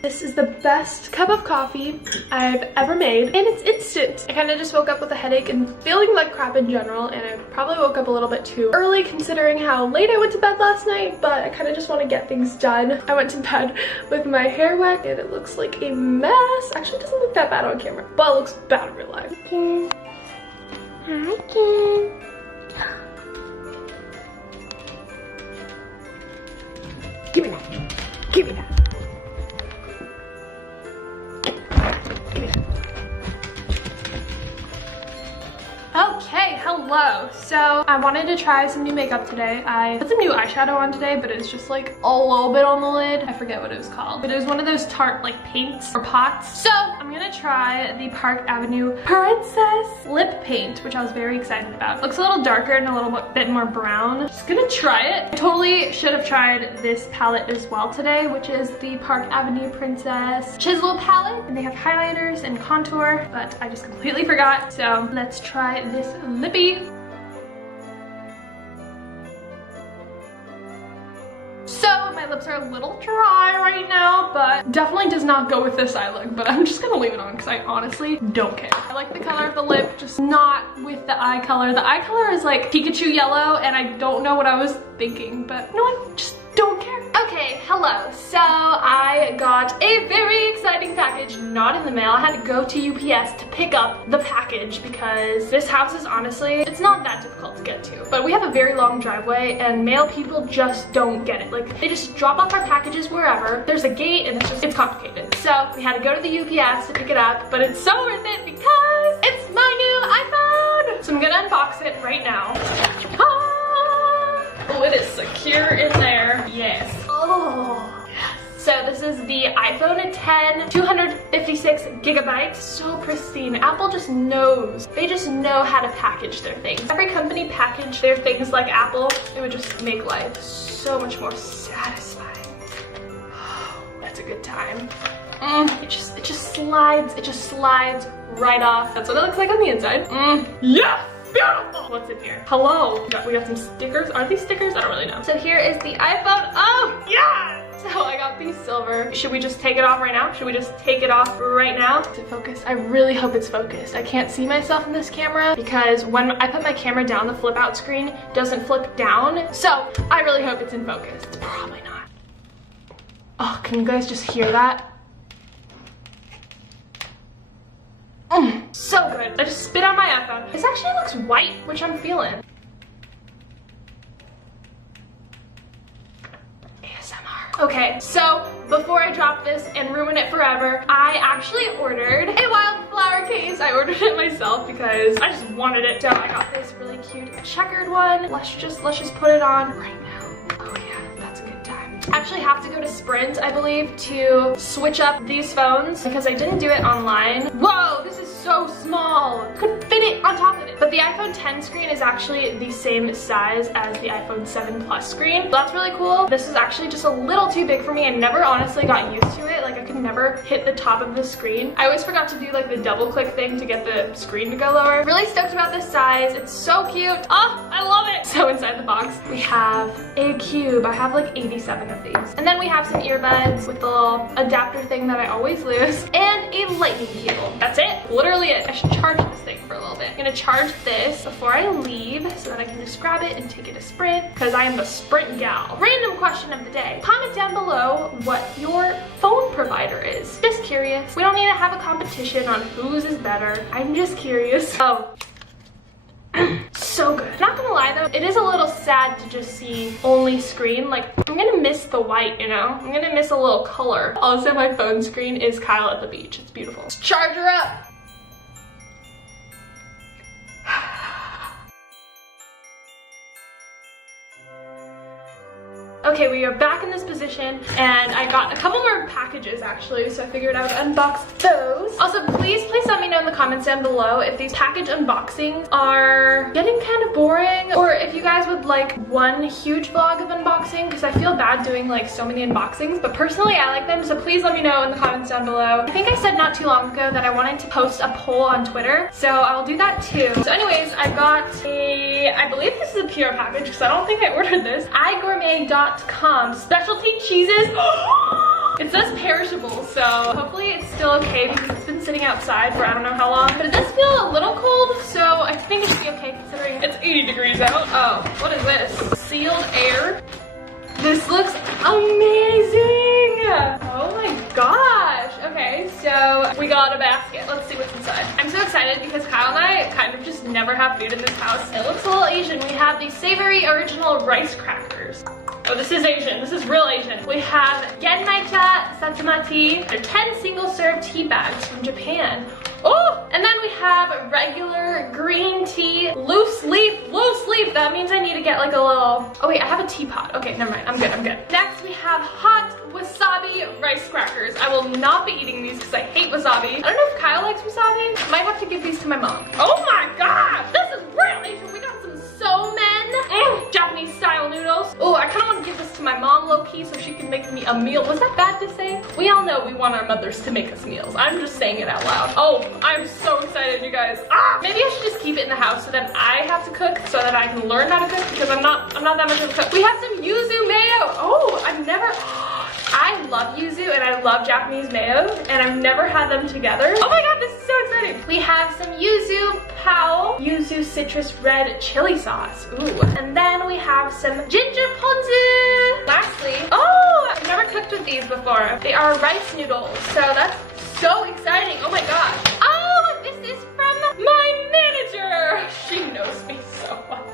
This is the best cup of coffee I've ever made, and it's instant. I kind of just woke up with a headache and feeling like crap in general, and I probably woke up a little bit too early considering how late I went to bed last night, but I kind of just want to get things done. I went to bed with my hair wet, and it looks like a mess. Actually, it doesn't look that bad on camera, but it looks bad in real life. Hi, Ken. Give me that. Give me that. Okay, hello. So I wanted to try some new makeup today. I put some new eyeshadow on today, but it's just like a little bit on the lid. I forget what it was called, but it was one of those Tarte like paints or pots. So I'm gonna try the Park Avenue Princess lip paint, which I was very excited about. Looks a little darker and a little bit more brown. Just gonna try it. I totally should have tried this palette as well today, which is the Park Avenue Princess Chisel palette. And they have highlighters and contour, but I just completely forgot. So let's try this lippy. So my lips are a little dry right now, but definitely does not go with this eye look, but I'm just gonna leave it on because I honestly don't care. I like the color of the lip, just not with the eye color. The eye color is like Pikachu yellow, and I don't know what I was thinking, but no, I just don't care. Okay, hello. So I got a very exciting package, not in the mail. I had to go to UPS to pick up the package because this house is honestly, it's not that difficult to get to. But we have a very long driveway and mail people just don't get it. Like they just drop off our packages wherever. There's a gate and it's complicated. So we had to go to the UPS to pick it up, but it's so worth it because it's my new iPhone. So I'm gonna unbox it right now. Oh, it is secure in there. Yes. Oh, yes. So this is the iPhone 10, 256 gigabytes. So pristine. Apple just knows. They just know how to package their things. Every company packaged their things like Apple, it would just make life so much more satisfying. Oh, that's a good time. It just slides right off. That's what it looks like on the inside. Yeah! Beautiful! What's in here? Hello! We got some stickers. Are these stickers? I don't really know. So here is the iPhone. Oh, yeah! So I got these silver. Should we just take it off right now? Should we just take it off right now? Is it focused? I really hope it's focused. I can't see myself in this camera because when I put my camera down, the flip out screen doesn't flip down. So I really hope it's in focus. It's probably not. Oh, can you guys just hear that? So good. I just spit on my iPhone. This actually looks white, which I'm feeling. ASMR. Okay, so before I drop this and ruin it forever, I actually ordered a wildflower case. I ordered it myself because I just wanted it. So I got this really cute checkered one. Let's just put it on right now. Oh yeah, that's a good time. I actually have to go to Sprint, I believe, to switch up these phones because I didn't do it online. Whoa, this is so small. Couldn't fit it on top of it. But the iPhone 10 screen is actually the same size as the iPhone 7 Plus screen. So that's really cool. This is actually just a little too big for me. I never honestly got used to it. Like I could never hit the top of the screen. I always forgot to do like the double click thing to get the screen to go lower. Really stoked about this size. It's so cute. Oh, I love it. So inside the box, we have a cube. I have like 87 of these. And then we have some earbuds with the little adapter thing that I always lose and a lightning cable. That's it. Literally it. I should charge this thing for a little bit. I'm gonna charge this before I leave so that I can just grab it and take it to Sprint because I am the Sprint gal. Random question of the day. Comment down below what your phone provider is. Just curious. We don't need to have a competition on whose is better. I'm just curious. Oh. So good. Not gonna lie though, it is a little sad to just see only screen. Like, I'm gonna miss the white, you know? I'm gonna miss a little color. Also, my phone screen is Kyle at the beach. It's beautiful. Let's charge her up. Okay, we are back in this position and I got a couple more packages actually, so I figured I would unbox those. Also, please let me know in the comments down below if these package unboxings are getting kind of boring or if you guys would like one huge vlog of unboxing because I feel bad doing like so many unboxings, but personally I like them, so please let me know in the comments down below. I think I said not too long ago that I wanted to post a poll on Twitter, so I'll do that too. So anyways, I got I believe this is a PR package because I don't think I ordered this, igourmet.com specialty cheeses. It says perishable, so hopefully it's still okay because it's been sitting outside for I don't know how long. But it does feel a little cold, so I think it should be okay considering it's 80 degrees out. Oh, what is this? Sealed air. This looks amazing! Oh my gosh! Okay, so we got a basket. Let's see what's inside. I'm so excited because Kyle and I kind of just never have food in this house. It looks a little Asian. We have these savory original rice crackers. Oh, this is Asian. This is real Asian. We have genmaicha satsuma tea. They're 10 single-serve tea bags from Japan. Oh, and then we have regular green tea, loose leaf. That means I need to get like a little, oh wait, I have a teapot. Okay, never mind, I'm good. Next we have hot wasabi rice crackers. I will not be eating these because I hate wasabi. I don't know if Kyle likes wasabi. Might have to give these to my mom. Oh my God, this is real Asian. We got some somen, Japanese style noodles. Oh, I kind of want to give this to my mom low-key so she can make me a meal. Was that bad to say? We all know we want our mothers to make us meals. I'm just saying it out loud. Oh, I'm so excited, you guys. Maybe I should just keep it in the house so that I have to cook so that I can learn how to cook because I'm not that much of a cook. We have some yuzu mayo. Oh, I love yuzu and I love Japanese mayo and I've never had them together. Oh my God, this is so exciting. We have some yuzu pao, yuzu citrus red chili sauce. Ooh. And then we have some ginger ponzu. Lastly, oh, I've never cooked with these before. They are rice noodles. So that's so exciting. Oh my gosh. Oh, this is from my manager. She knows me so well.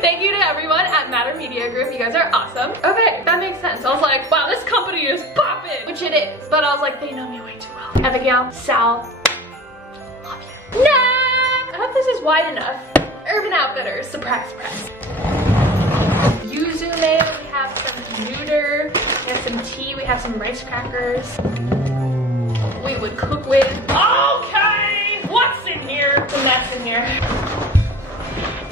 Thank you to everyone at Matter Media Group. You guys are awesome. Okay, that makes sense. I was like, wow, this company is popping, which it is. But I was like, they know me way too well. Abigail, Sal, love you. Next! I hope this is wide enough. Urban Outfitters, surprise, surprise. Yuzu mayo, we have some noodle, we have some tea, we have some rice crackers. We would cook with. Okay, what's in here? The mess in here.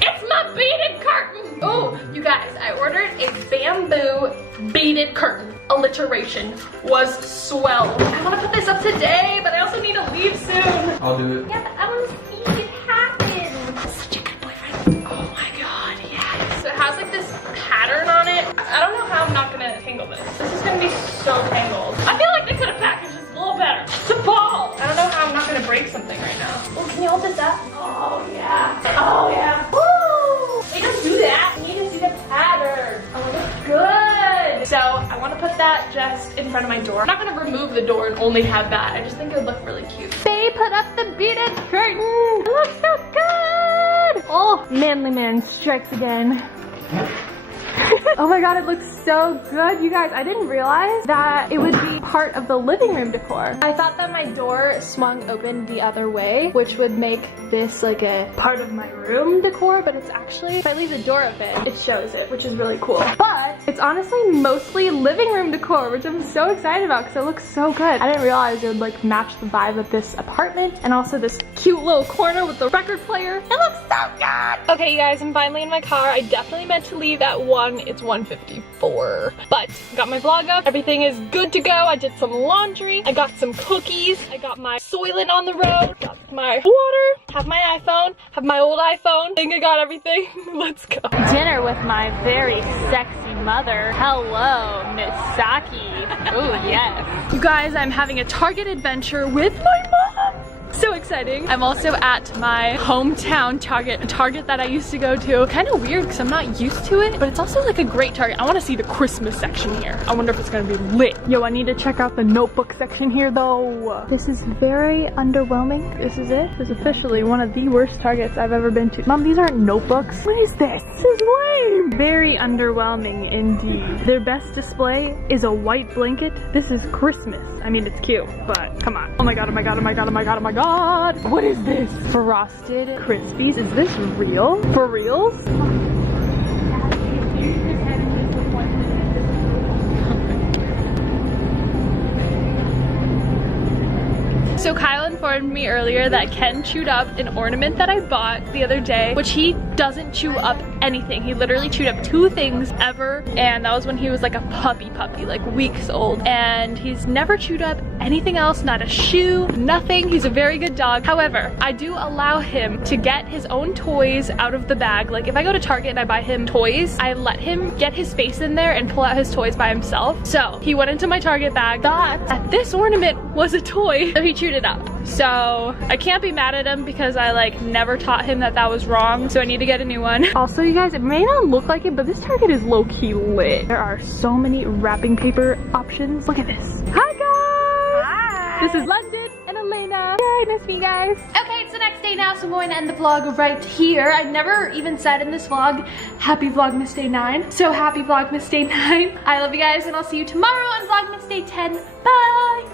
It's my beaded curtain. Oh, you guys, I ordered a bamboo beaded curtain. Alliteration was swell. I want to put this up today, but I also need to leave soon. I'll do it. Yeah, but I want to see it happen. Such a good boyfriend. Oh my God, yes. So it has like this pattern on it. I don't know how I'm not gonna tangle this. This is gonna be so tangled. I feel like they could have packaged this a little better. It's a ball. I don't know how I'm not gonna break something right now. Oh, can you hold this up? Oh yeah. Oh yeah. Woo! They don't do that. You need to see the pattern. Oh, it looks good. So I want to put that just in front of my door. I'm not gonna remove the door and only have that. I just think it would look really cute. They put up the beaded curtain. It looks so good. Oh, manly man strikes again. Oh my God, it looks so good. You guys, I didn't realize that it would be part of the living room decor. I thought that my door swung open the other way, which would make this like a part of my room decor, but it's actually, if I leave the door open, it shows it, which is really cool. But it's honestly mostly living room decor, which I'm so excited about because it looks so good. I didn't realize it would like match the vibe of this apartment and also this cute little corner with the record player. It looks so good. Okay, you guys, I'm finally in my car. I definitely meant to leave at 1. It's 1:54, but got my vlog up. Everything is good to go. I did some laundry. I got some cookies. I got my Soylent on the road. Got my water. Have my iPhone. Have my old iPhone. I think I got everything. Let's go. Dinner with my very sexy mother. Hello, Miss Saki. Oh yes. You guys, I'm having a Target adventure with my mom. So exciting. I'm also at my hometown Target that I used to go to. Kind of weird because I'm not used to it, but it's also like a great Target. I want to see the Christmas section here. I wonder if it's gonna be lit. Yo, I need to check out the notebook section here though. This is very underwhelming. This is it. This is officially one of the worst Targets I've ever been to. Mom, these aren't notebooks. What is this? This is lame. Very underwhelming indeed. Their best display is a white blanket. This is Christmas. I mean, it's cute, but come on. Oh my God, oh my God, oh my God, oh my God, oh my God. What is this? Frosted Krispies? Is this real? For reals? So Kyle informed me earlier that Ken chewed up an ornament that I bought the other day, which he doesn't chew up anything. He literally chewed up 2 things ever, and that was when he was like a puppy, like weeks old. And he's never chewed up anything else, not a shoe, nothing. He's a very good dog. However, I do allow him to get his own toys out of the bag. Like if I go to Target and I buy him toys, I let him get his face in there and pull out his toys by himself. So he went into my Target bag, thought that this ornament was a toy, so he chewed it up. So I can't be mad at him because I like never taught him that that was wrong. So I need to get a new one. Also, you guys, it may not look like it, but this Target is low-key lit. There are so many wrapping paper options. Look at this. Hi guys! Hi! This is London and Elena. Yay, nice to meet you guys. Okay, it's the next day now, so I'm going to end the vlog right here. I never even said in this vlog, happy Vlogmas Day 9. So happy Vlogmas Day 9. I love you guys, and I'll see you tomorrow on Vlogmas Day 10. Bye!